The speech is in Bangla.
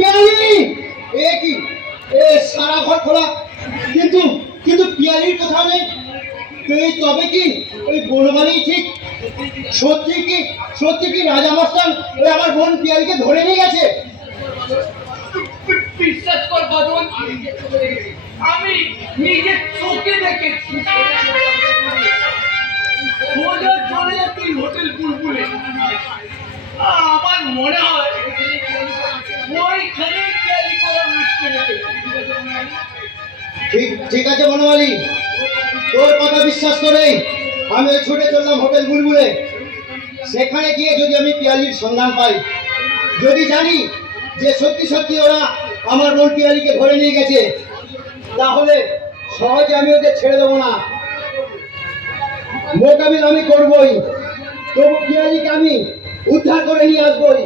পিয়ালি! এ কি, এ সারা ঘর খোলা, কিন্তু কিন্তু পিয়ালির কোথাও নেই। তবে কি ওই বনমালী ঠিক? সত্যি কি রাজা মস্তান ওই আমার বোন পিয়ালিকে ধরে নিয়ে গেছে? বিশ্বাস কর বাদল, আমি নিজের চোখে দেখেছি। সোজা চলে যাচ্ছি হোটেল বুলবুলে। আমার মনে হয় ওইখানে পিয়ালি করার মুশকিল আছে। ঠিক আছে বনমালী, তোর কথা বিশ্বাস করে আমি ওই ছুটে চললাম হোটেল বুলবুলে। সেখানে গিয়ে যদি আমি পিয়ালির সন্ধান পাই, যদি জানি যে সত্যি ওরা আমার বোন পিয়ালিকে ধরে নিয়ে গেছে, তাহলে সহজে আমি ওদের ছেড়ে দেবো না। মোকাবিলা আমি করবই, তবু পিয়ালিকে আমি উদ্ধার করে নিয়ে আসবই।